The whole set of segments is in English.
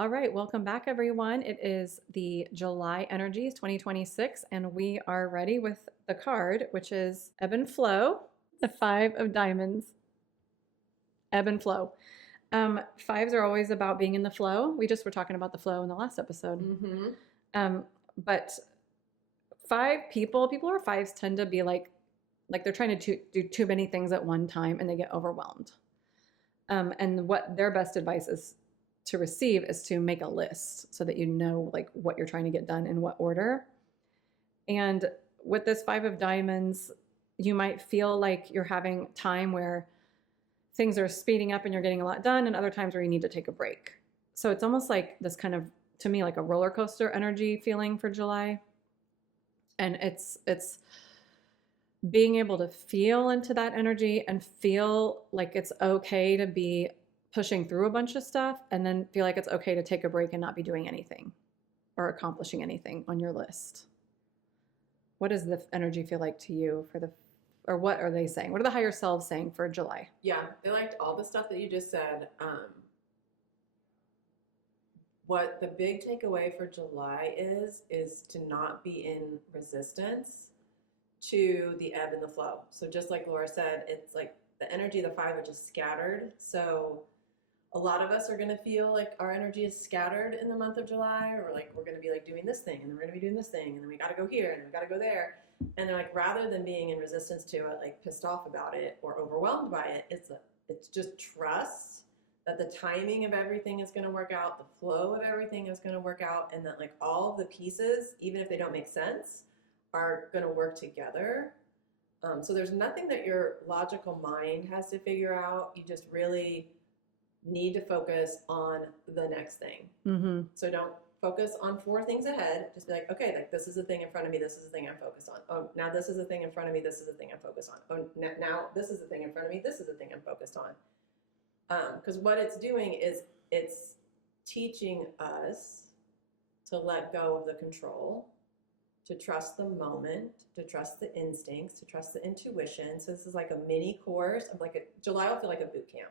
All right, welcome back, everyone. It is the July Energies 2026, and we are ready with the card, which is Ebb and Flow, the Five of Diamonds. Ebb and flow. Fives are always about being in the flow. We just were talking about the flow in the last episode. But people who are fives tend to be like they're trying to do too many things at one time and they get overwhelmed. And what their best advice is to receive is to make a list so that you know like what you're trying to get done in what order. And with this Five of Diamonds, you might feel like you're having time where things are speeding up and you're getting a lot done, and other times where you need to take a break. So it's almost like this kind of, to me, like a roller coaster energy feeling for July. And it's being able to feel into that energy and feel like it's okay to be pushing through a bunch of stuff, and then feel like it's okay to take a break and not be doing anything or accomplishing anything on your list. What does the energy feel like to you or what are they saying? What are the higher selves saying for July? Yeah, they liked all the stuff that you just said. What the big takeaway for July is to not be in resistance to the ebb and the flow. So just like Laura said, it's like the energy of the five are just scattered. So a lot of us are going to feel like our energy is scattered in the month of July, or like we're going to be like doing this thing, and then we're going to be doing this thing, and then we got to go here, and then we got to go there. And they're like, rather than being in resistance to it, like pissed off about it or overwhelmed by it, it's just trust that the timing of everything is going to work out, the flow of everything is going to work out, and that like all of the pieces, even if they don't make sense, are going to work together. So there's nothing that your logical mind has to figure out. You just really need to focus on the next thing. Mm-hmm. So don't focus on four things ahead. Just be like, okay, like this is the thing in front of me. This is the thing I'm focused on. Oh, now this is the thing in front of me. This is the thing I'm focused on. Oh, now this is the thing in front of me. This is the thing I'm focused on. Because what it's doing is it's teaching us to let go of the control, to trust the moment, to trust the instincts, to trust the intuition. So this is like a mini course of July will feel like a boot camp.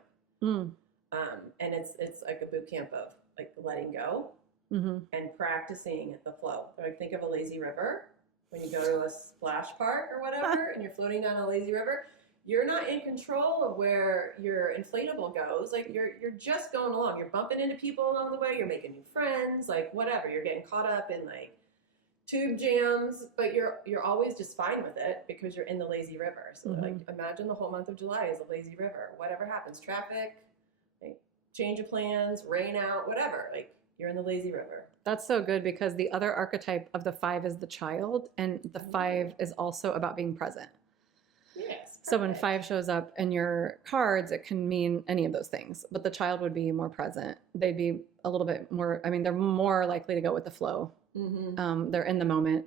And it's like a boot camp of like letting go and practicing the flow. So like think of a lazy river. When you go to a splash park or whatever and you're floating down a lazy river, you're not in control of where your inflatable goes. Like you're just going along. You're bumping into people along the way. You're making new friends, like whatever. You're getting caught up in like tube jams, but you're always just fine with it because you're in the lazy river. So like imagine the whole month of July is a lazy river. Whatever happens, traffic, like change of plans, rain out, whatever, like you're in the lazy river. That's so good because the other archetype of the five is the child, and the five is also about being present. Yes. So when five shows up in your cards, it can mean any of those things, but the child would be more present. They'd be a little bit more, I mean, they're more likely to go with the flow. They're in the moment,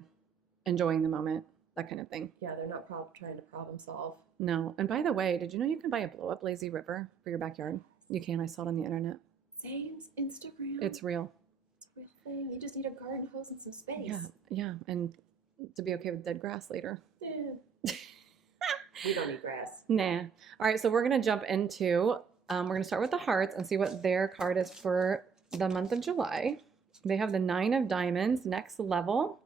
enjoying the moment, that kind of thing. Yeah, they're not trying to problem solve. No. And by the way, did you know you can buy a blow up lazy river for your backyard? You can. I saw it on the internet. Zane's Instagram. It's real. It's a real thing. You just need a garden hose and some space. Yeah. And to be okay with dead grass later. Yeah. We don't need grass. Nah. All right, so we're going to jump into, we're going to start with the hearts and see what their card is for the month of July. They have the Nine of Diamonds, next level,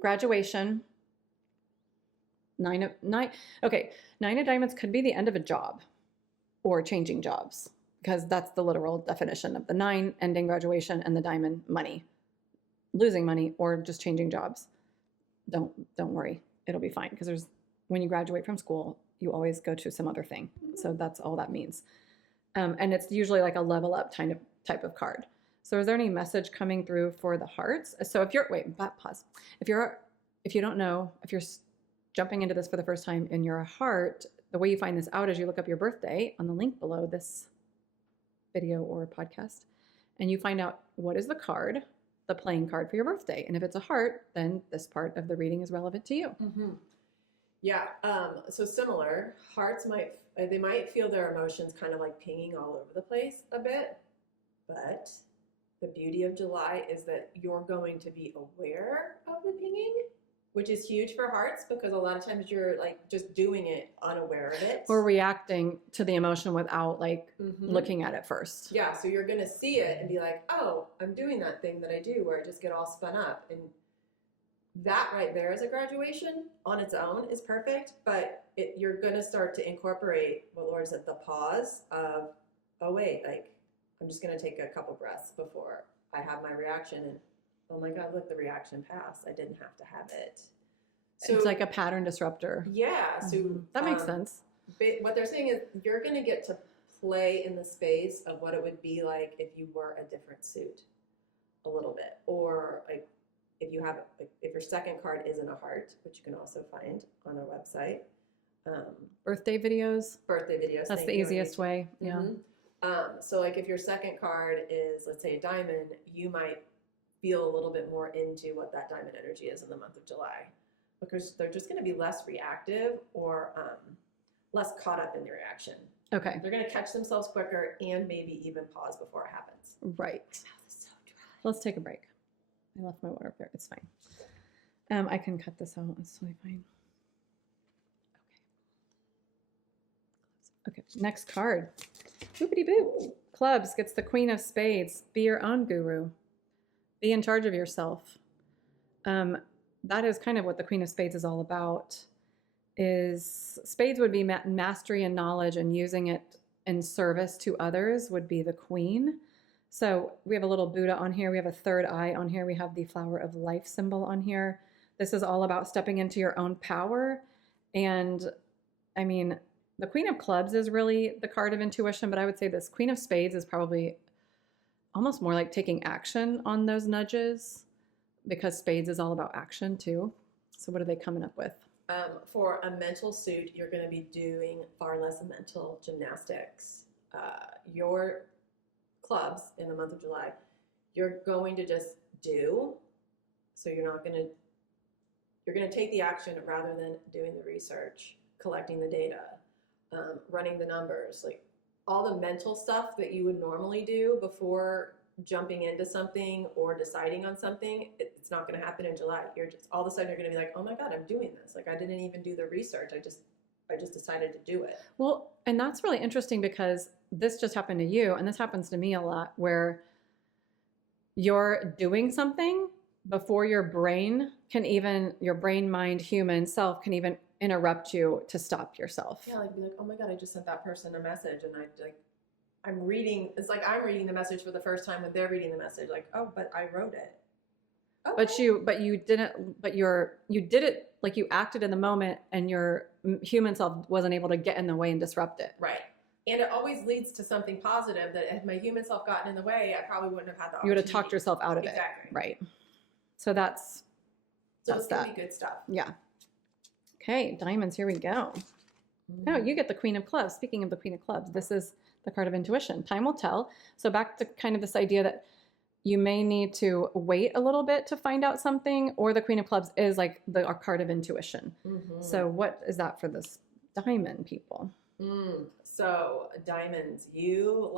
graduation. Nine of Diamonds could be the end of a job or changing jobs, because that's the literal definition of the nine, ending graduation, and the diamond, money, losing money or just changing jobs. Don't worry, it'll be fine, because when you graduate from school, you always go to some other thing. So that's all that means. And it's usually like a level up type of card. So is there any message coming through for the hearts? So pause. If you don't know, if you're jumping into this for the first time in your heart, the way you find this out is you look up your birthday on the link below this video or podcast, and you find out what is the card, the playing card for your birthday. And if it's a heart, then this part of the reading is relevant to you. Yeah. So similar, hearts might feel their emotions kind of like pinging all over the place a bit, but the beauty of July is that you're going to be aware of the pinging which is huge for hearts because a lot of times you're like just doing it unaware of it. Or reacting to the emotion without like Mhm. looking at it first. Yeah, so you're going to see it and be like, oh, I'm doing that thing that I do where I just get all spun up. And that right there as a graduation on its own is perfect, but you're going to start to incorporate what Lord said, the pause of, oh, wait, like, I'm just going to take a couple breaths before I have my reaction. And oh my God, look, the reaction passed. I didn't have to have it. So It's like a pattern disruptor. yeah, so That makes sense. what they're saying is you're going to get to play in the space of what it would be like if you were a different suit a little bit, or like if you have if your second card isn't a heart, which you can also find on our website. Birthday videos. Birthday videos. That's the easiest way. Yeah. So like if your second card is, let's say, a diamond, you might feel a little bit more into what that diamond energy is in the month of July, because they're just going to be less reactive or less caught up in the reaction. Okay. They're going to catch themselves quicker and maybe even pause before it happens. Right. Mouth is so dry. Let's take a break. I left my water up there. It's fine. I can cut this out. It's totally fine. Okay. Next card. Boopity boop. Clubs gets the Queen of Spades. Be your own guru. Be in charge of yourself. That is kind of what the Queen of Spades is all about. Is Spades would be mastery and knowledge, and using it in service to others would be the Queen. So we have a little Buddha on here. We have a third eye on here. We have the flower of life symbol on here. This is all about stepping into your own power. And I mean, the Queen of Clubs is really the card of intuition, but I would say this Queen of Spades is probably almost more like taking action on those nudges, because Spades is all about action too. So what are they coming up with? For a mental suit, you're going to be doing far less mental gymnastics. Your clubs in the month of July, you're going to just do. So you're going to take the action rather than doing the research, collecting the data, running the numbers, like all the mental stuff that you would normally do before jumping into something or deciding on something. It's not going to happen in July. You're just, all of a sudden you're going to be like, oh my God, I'm doing this. Like I didn't even do the research. I just decided to do it. Well, and that's really interesting because this just happened to you, and this happens to me a lot, where you're doing something before your brain, mind, human self can even interrupt you to stop yourself. Yeah, like be like, oh my God, I just sent that person a message, and I'm reading. It's like I'm reading the message for the first time when they're reading the message. Like, oh, but I wrote it. Okay. But you did it, like you acted in the moment, and your human self wasn't able to get in the way and disrupt it. Right. And it always leads to something positive, that if my human self gotten in the way, I probably wouldn't have had the opportunity. You would have talked yourself out of it. Exactly. Right. So that's it's going to be good stuff. Yeah. Okay, diamonds, here we go. Now you get the Queen of Clubs. Speaking of the Queen of Clubs, this is the card of intuition. Time will tell. So back to kind of this idea that you may need to wait a little bit to find out something, or the Queen of Clubs is like our card of intuition. Mm-hmm. So what is that for this diamond people? So diamonds, you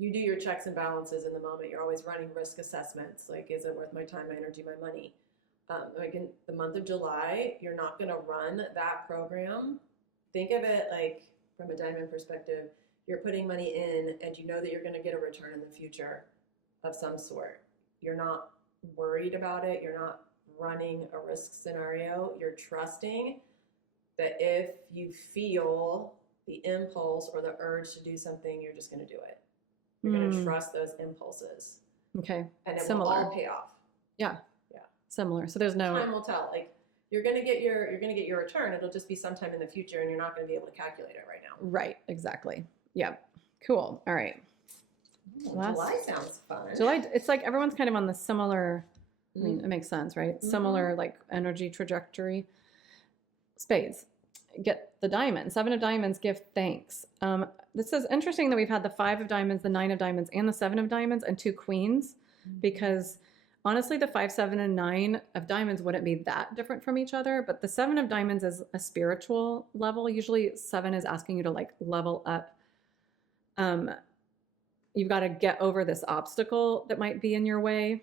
do your checks and balances in the moment. You're always running risk assessments. Like, is it worth my time, my energy, my money? Like in the month of July, you're not going to run that program. Think of it like from a diamond perspective, you're putting money in and you know that you're going to get a return in the future of some sort. You're not worried about it. You're not running a risk scenario. You're trusting that if you feel the impulse or the urge to do something, you're just going to do it. You're going to trust those impulses. Okay. And it Similar. will all pay off. Yeah. Similar. So there's no time will tell. Like you're gonna get your return. It'll just be sometime in the future, and you're not gonna be able to calculate it right now. Right. Exactly. Yeah. Cool. All right. July sounds fun. July. It's like everyone's kind of on the similar. I mean, it makes sense, right? Mm-hmm. Similar like energy trajectory. Spades. Get the diamond. 7 of diamonds. Give thanks. This is interesting that we've had the 5 of diamonds, the 9 of diamonds, and the 7 of diamonds, and 2 queens, because honestly, the 5, 7, and 9 of diamonds wouldn't be that different from each other, but the 7 of diamonds is a spiritual level. Usually 7 is asking you to like level up. You've got to get over this obstacle that might be in your way.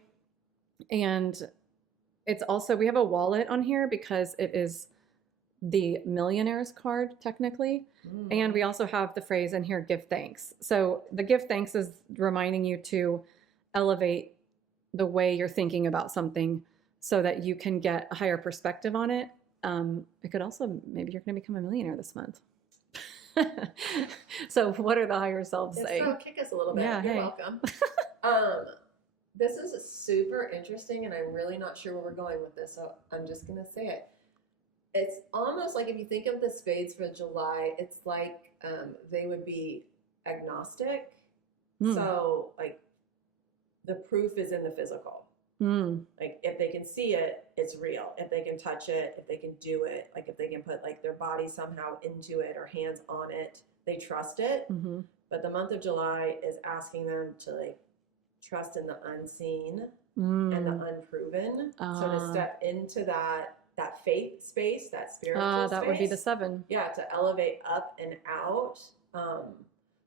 And it's also, we have a wallet on here because it is the millionaire's card technically. And we also have the phrase in here, give thanks. So the give thanks is reminding you to elevate the way you're thinking about something so that you can get a higher perspective on it. It could also, maybe you're going to become a millionaire this month. So what are the higher selves saying? That'll kick us a little bit. Yeah, You're hey. welcome. This is super interesting, and I'm really not sure where we're going with this, so I'm just going to say it. It's almost like if you think of the spades for July, it's like they would be agnostic. So, like, the proof is in the physical. Like, if they can see it, it's real. If they can touch it, if they can do it, like if they can put like their body somehow into it or hands on it, they trust it. But the month of July is asking them to like trust in the unseen and the unproven. So to step into that faith space, that spiritual that space, would be the 7. Yeah, to elevate up and out.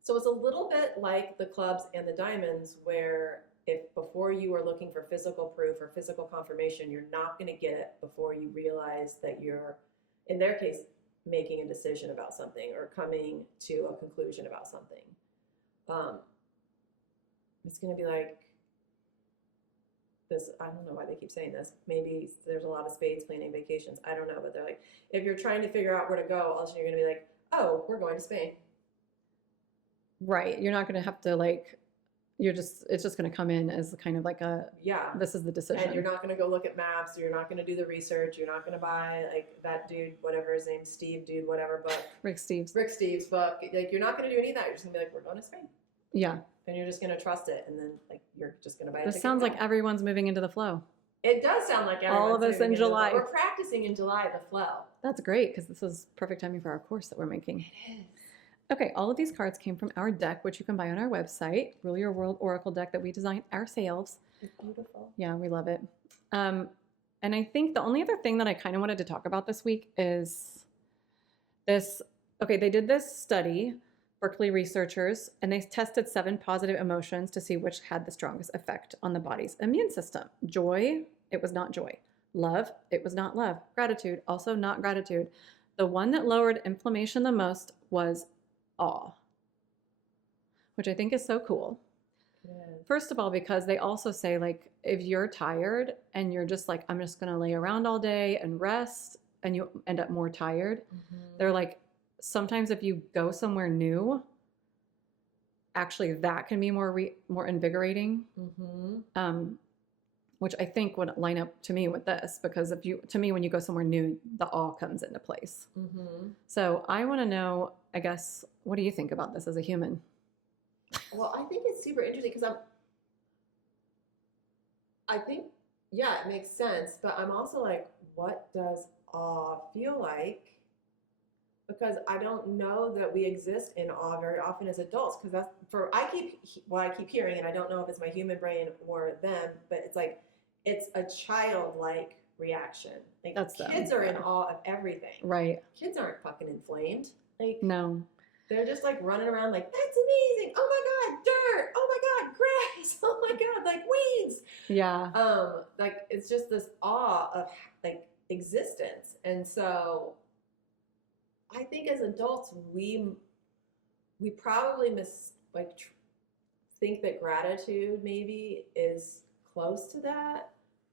So it's a little bit like the clubs and the diamonds, where if before you are looking for physical proof or physical confirmation, you're not going to get it before you realize that you're, in their case, making a decision about something or coming to a conclusion about something. It's going to be like this. I don't know why they keep saying this. Maybe there's a lot of spades planning vacations. I don't know, but they're like, if you're trying to figure out where to go, all of a sudden you're going to be like, oh, we're going to Spain. Right. You're not going to have to like, it's just going to come in as kind of like a, this is the decision. And you're not going to go look at maps. You're not going to do the research. You're not going to buy like that dude, whatever his name, Steve dude, whatever book. Rick Steves' book. Like, you're not going to do any of that. You're just going to be like, we're going to Spain. Yeah. And you're just going to trust it. And then like, you're just going to buy it. This sounds like everyone's moving into the flow. It does sound like everyone's all of us in July. We're practicing in July, the flow. That's great, because this is perfect timing for our course that we're making. It is. Okay, all of these cards came from our deck, which you can buy on our website, Rule Your World Oracle deck that we designed ourselves. It's beautiful. Yeah, we love it. And I think the only other thing that I kind of wanted to talk about this week is this. Okay, they did this study, Berkeley researchers, and they tested 7 positive emotions to see which had the strongest effect on the body's immune system. Joy, it was not joy. Love, it was not love. Gratitude, also not gratitude. The one that lowered inflammation the most was awe, which I think is so cool. Yeah. First of all, because they also say, like, if you're tired and you're just like, I'm just going to lay around all day and rest, and you end up more tired, they're like, sometimes if you go somewhere new, actually that can be more invigorating. Which I think would line up to me with this, because when you go somewhere new, the awe comes into place. So I want to know, I guess, what do you think about this as a human? Well, I think it's super interesting because I think, yeah, it makes sense, but I'm also like, what does awe feel like? Because I don't know that we exist in awe very often as adults, because I keep hearing, and I don't know if it's my human brain or them, but it's like, it's a childlike reaction. Like, kids are in awe of everything. Right. Kids aren't fucking inflamed. Like, no. They're just like running around like, that's amazing. Oh my God, dirt. Oh my God, grass. Oh my God, like weeds. Yeah. Like, it's just this awe of like existence. And so I think as adults, we probably think that gratitude maybe is close to that,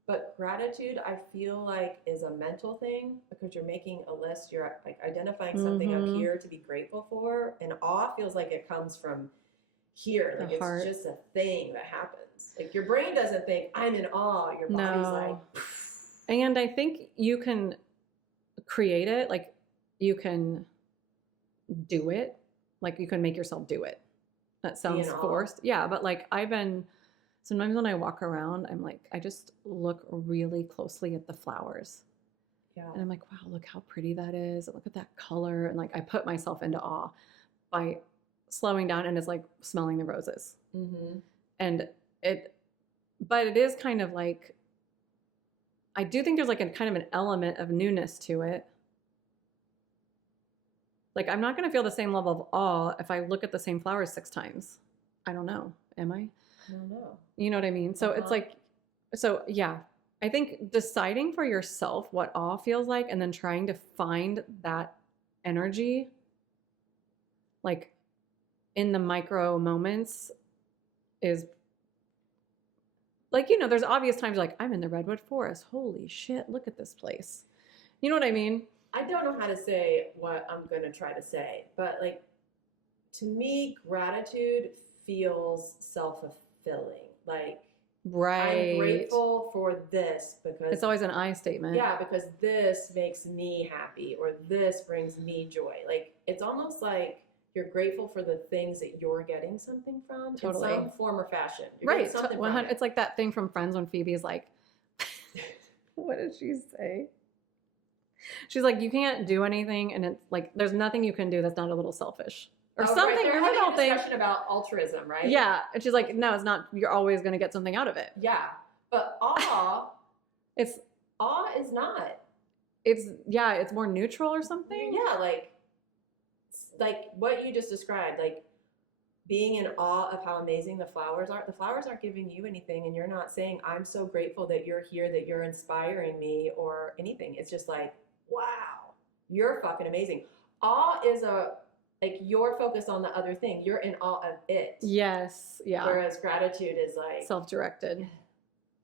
but gratitude I feel like is a mental thing, because you're making a list, you're like identifying something up here to be grateful for, and awe feels like it comes from here, like it's just a thing that happens. Like, your brain doesn't think I'm in awe, your body's like. And I think you can create it, like you can do it, like you can make yourself do it. That sounds forced. Yeah, but like sometimes when I walk around, I'm like, I just look really closely at the flowers. Yeah. And I'm like, wow, look how pretty that is. Look at that color. And like, I put myself into awe by slowing down and just like smelling the roses. And but it is kind of like, I do think there's like a kind of an element of newness to it. Like, I'm not going to feel the same level of awe if I look at the same flowers 6 times. I don't know. Am I? I don't know. You know what I mean? So it's like, so yeah, I think deciding for yourself what awe feels like and then trying to find that energy, like in the micro moments, is like, there's obvious times like, I'm in the redwood forest. Holy shit, look at this place. You know what I mean? I don't know how to say what I'm going to try to say, but like, to me, gratitude feels self-fulfilling. Like, Right. I'm grateful for this because it's always an I statement. Yeah, because this makes me happy or this brings me joy. Like, it's almost like you're grateful for the things that you're getting something from Totally. in some form or fashion. You're Right. getting something from it. It's like that thing from Friends when Phoebe is like, what did she say? She's like, you can't do anything, and it's like, there's nothing you can do that's not a little selfish. Or something. Right. They're having a discussion about altruism, right? Yeah. And she's like, no, it's not. You're always going to get something out of it. Yeah. But awe, It's awe is not. It's more neutral or something. Yeah, like what you just described, like being in awe of how amazing the flowers are. The flowers aren't giving you anything, and you're not saying, I'm so grateful that you're here, that you're inspiring me or anything. It's just like, wow, you're fucking amazing. Awe is like you're focused on the other thing. You're in awe of it. Yes. Yeah. Whereas gratitude is like self-directed.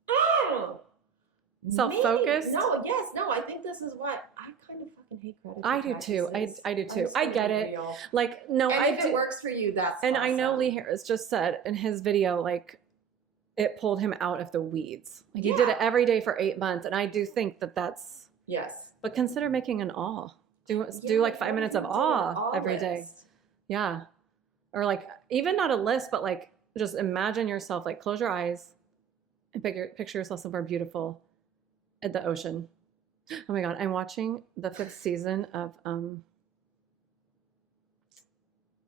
Oh, self-focused. No. I think this is what I kind of fucking hate gratitude. I do too. I do too. I get it. Real. Like no, and if it works for you, that's and awesome. I know Lee Harris just said in his video, like it pulled him out of the weeds. Like he did it every day for 8 months, and I do think that's yes. But consider making an awe. Do like 5 minutes of awe every day. Yeah, or like even not a list, but like just imagine yourself, like close your eyes and picture yourself somewhere beautiful at the ocean. Oh my God, I'm watching the 5th season of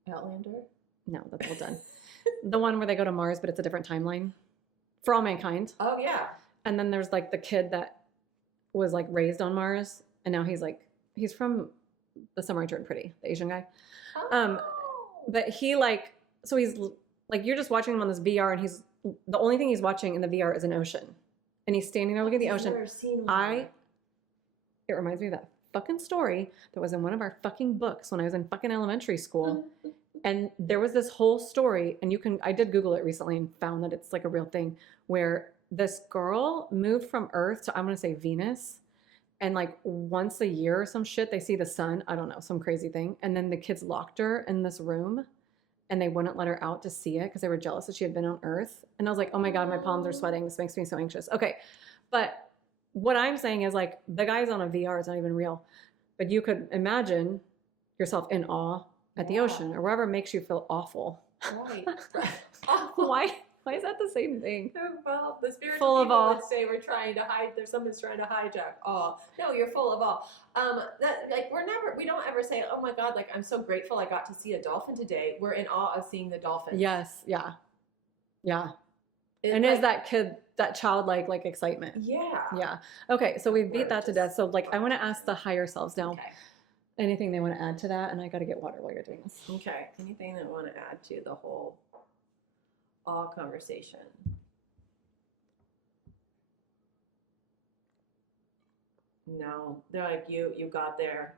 Outlander? No, that's all done. The one where they go to Mars, but it's a different timeline. For All Mankind. Oh yeah. And then there's like the kid that was like raised on Mars, and now he's from The Summer I Turned Pretty, the Asian guy. Oh. But he so he's like, you're just watching him on this VR, and the only thing he's watching in the VR is an ocean. And he's standing there looking at the ocean. It reminds me of that fucking story that was in one of our fucking books when I was in fucking elementary school. And there was this whole story, and I did Google it recently and found that it's like a real thing, where this girl moved from Earth to, I'm going to say Venus. And like once a year or some shit, they see the sun. I don't know, some crazy thing. And then the kids locked her in this room, and they wouldn't let her out to see it because they were jealous that she had been on Earth. And I was like, oh my God, my palms are sweating. This makes me so anxious. Okay. But what I'm saying is like the guy's on a VR, it's not even real. But you could imagine yourself in awe at the ocean or wherever makes you feel awful. Right. Why is that the same thing? Well, the spiritual full of awe. Would say we're trying to hide. Someone's trying to hijack awe. No, you're full of awe. We don't ever say, oh my God, like I'm so grateful I got to see a dolphin today. We're in awe of seeing the dolphin. Yes. Yeah. Yeah. And is that childlike like excitement? Yeah. Yeah. Okay. So we beat that to death. So like, I want to ask the higher selves now. Okay. Anything they want to add to that? And I got to get water while you're doing this. Okay. Anything that want to add to the whole awe conversation? No, they're like you got there.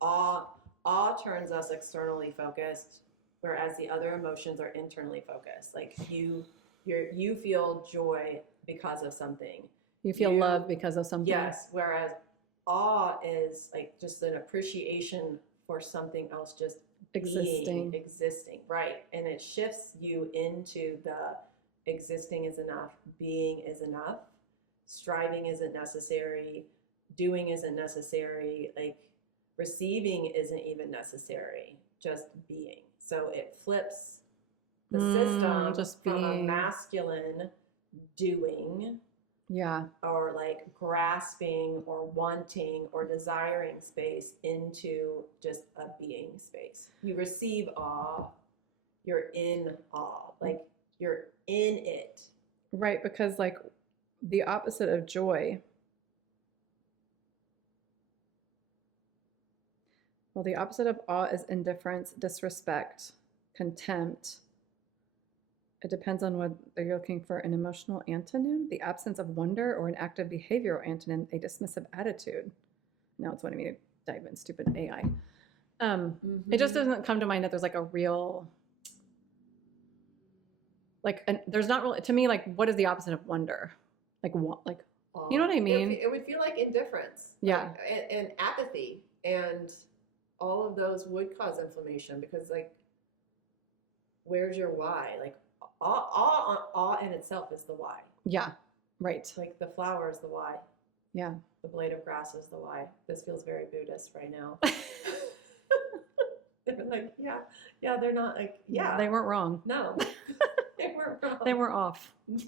Awe turns us externally focused, whereas the other emotions are internally focused. Like you feel joy because of something. You feel love because of something. Yes, whereas awe is like just an appreciation for something else just existing, right? And it shifts you into the existing is enough, being is enough, striving isn't necessary, doing isn't necessary, like receiving isn't even necessary, just being. So it flips the system just from a masculine doing, or like grasping or wanting or desiring space into just a being space. You receive awe, you're in awe, like you're in it. Right, because like the opposite of joy, well, the opposite of awe is indifference, disrespect, contempt, It depends on whether you're looking for an emotional antonym, the absence of wonder, or an active behavioral antonym, a dismissive attitude. Now it's wanting me to dive in stupid AI. It just doesn't come to mind that there's like a real, like, there's not really, to me, like, what is the opposite of wonder? Like, what, like, you know what I mean? It would feel like indifference. Yeah. Like, and apathy. And all of those would cause inflammation because, like, where's your why? Like, awe in itself is the why. Yeah. Right. Like, the flower is the why. Yeah. The blade of grass is the why. This feels very Buddhist right now. They're like, yeah, they're not like, yeah. They weren't wrong. No, they weren't wrong. They were off. No.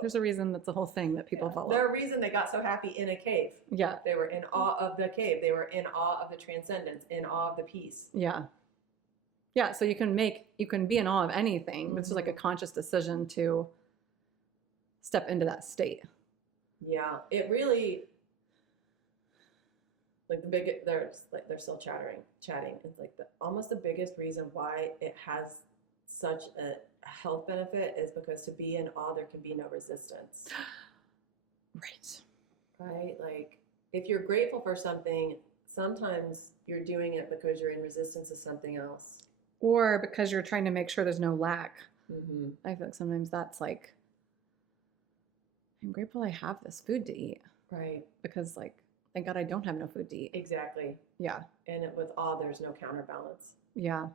There's a reason that's the whole thing that people follow. There's a reason they got so happy in a cave. Yeah. They were in awe of the cave. They were in awe of the transcendence, in awe of the peace. Yeah. Yeah. So you can be in awe of anything. It's just like a conscious decision to step into that state. Yeah. It really, like they're still chatting. It's like almost the biggest reason why it has such a health benefit is because to be in awe, there can be no resistance. Right? Like, if you're grateful for something, sometimes you're doing it because you're in resistance to something else. Or because you're trying to make sure there's no lack. Mm-hmm. I feel like sometimes that's like, I'm grateful I have this food to eat. Right. Because, like, thank God I don't have no food to eat. Exactly. Yeah. And with awe, there's no counterbalance. Yeah.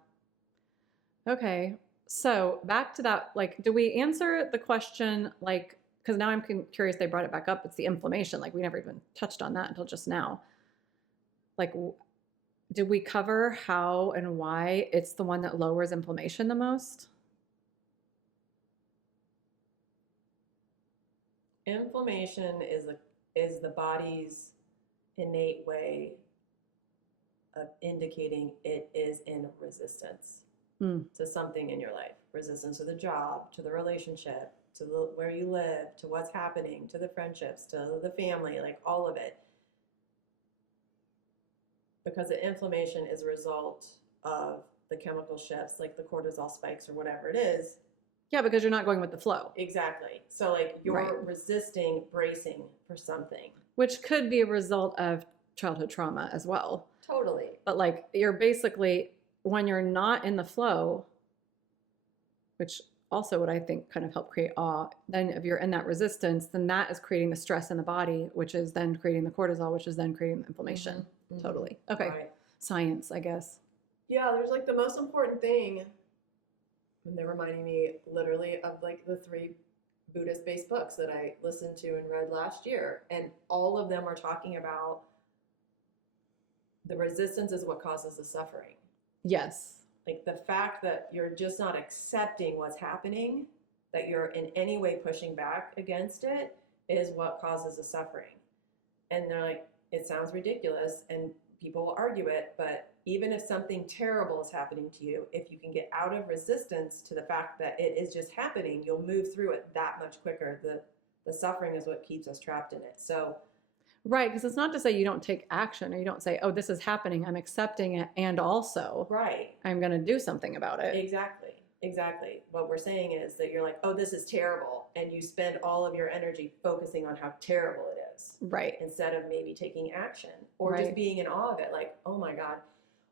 Okay. So back to that, like, do we answer the question, like, because now I'm curious, they brought it back up. It's the inflammation. Like, we never even touched on that until just now. Like, did we cover how and why it's the one that lowers inflammation the most? Inflammation is the body's innate way of indicating it is in resistance to something in your life. Resistance to the job, to the relationship, to where you live, to what's happening, to the friendships, to the family, like all of it. Because the inflammation is a result of the chemical shifts, like the cortisol spikes or whatever it is. Yeah, because you're not going with the flow. Exactly. So, like, you're resisting, bracing for something. Which could be a result of childhood trauma as well. Totally. But, like, you're basically, when you're not in the flow, which also would, I think, kind of help create awe, then if you're in that resistance, then that is creating the stress in the body, which is then creating the cortisol, which is then creating the inflammation. Mm-hmm. Mm-hmm. Totally. Okay. Right. Science, I guess. Yeah, there's like the most important thing, and they're reminding me literally of like the 3 Buddhist-based books that I listened to and read last year. And all of them are talking about the resistance is what causes the suffering. Yes. Like the fact that you're just not accepting what's happening, that you're in any way pushing back against it, is what causes the suffering. And they're like, it sounds ridiculous and people will argue it, but even if something terrible is happening to you, if you can get out of resistance to the fact that it is just happening, you'll move through it that much quicker. The suffering is what keeps us trapped in it. So, right, because it's not to say you don't take action or you don't say, oh, this is happening, I'm accepting it, and also I'm going to do something about it. Exactly. What we're saying is that you're like, oh, this is terrible, and you spend all of your energy focusing on how terrible it is. Right. Instead of maybe taking action or just being in awe of it, like, oh my God,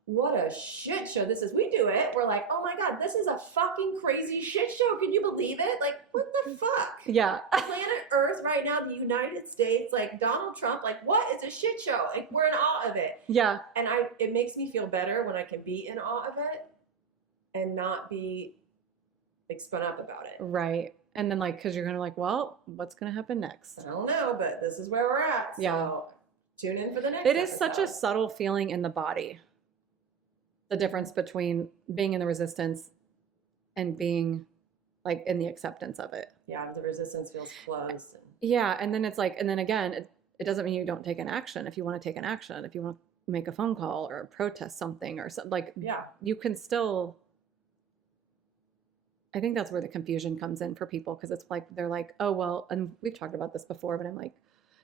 what a shit show this is. We do it. We're like, oh my God, this is a fucking crazy shit show. Can you believe it? Like, what the fuck? Yeah. Planet Earth right now, the United States, like Donald Trump, like what is a shit show? Like we're in awe of it. Yeah. And it makes me feel better when I can be in awe of it and not be like spun up about it. Right. And then like, because you're going to like, well, what's going to happen next? I don't know, but this is where we're at. So yeah. Tune in for the next It is episode. such a subtle feeling in the body. The difference between being in the resistance and being like in the acceptance of it. Yeah, the resistance feels closed. Yeah, and then it's like, and then again, it doesn't mean you don't take an action. If you want to take an action, if you want to make a phone call or protest something or something, like, yeah, you can still. I think that's where the confusion comes in for people, because it's like they're like, oh well, and we've talked about this before, but I'm like,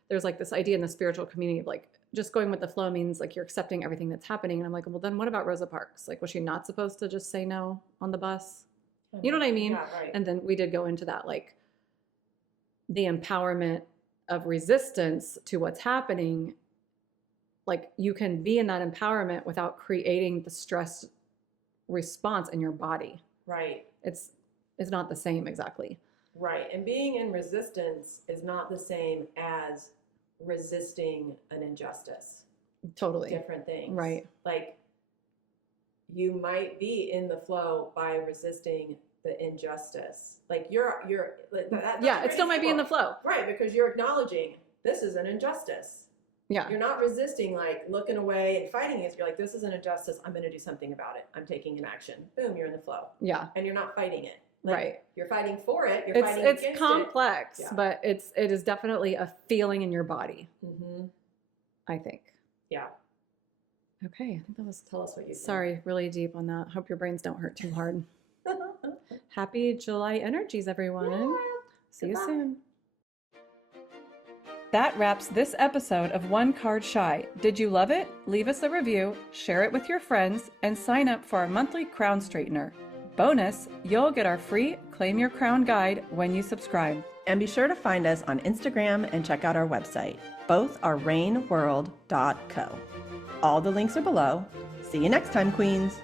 there's like this idea in the spiritual community of like, just going with the flow means like you're accepting everything that's happening. And I'm like, well, then what about Rosa Parks? Like, was she not supposed to just say no on the bus? You know what I mean? Yeah, right. And then we did go into that, like the empowerment of resistance to what's happening. Like you can be in that empowerment without creating the stress response in your body. Right. It's not the same exactly. Right. And being in resistance is not the same as resisting an injustice. Totally. Different things. Right. Like you might be in the flow by resisting the injustice. Like you're it still might be in the flow. Right, because you're acknowledging this is an injustice. Yeah. You're not resisting, like looking away and fighting it. You're like, this is an injustice. I'm going to do something about it. I'm taking an action. Boom, you're in the flow. Yeah. And you're not fighting it. Like, right. You're fighting for it. You're fighting against it. It's complex, Yeah. but it is definitely a feeling in your body. Mm-hmm. I think. Yeah. Okay. I think that was. Tell us what you think. Sorry, really deep on that. Hope your brains don't hurt too hard. Happy July energies, everyone. Yeah. See you Goodbye. soon. That wraps this episode of One Card Shy. Did you love it? Leave us a review, share it with your friends, and sign up for our monthly crown straightener. Bonus, you'll get our free Claim Your Crown guide when you subscribe. And be sure to find us on Instagram and check out our website. Both are rainworld.co. All the links are below. See you next time, Queens.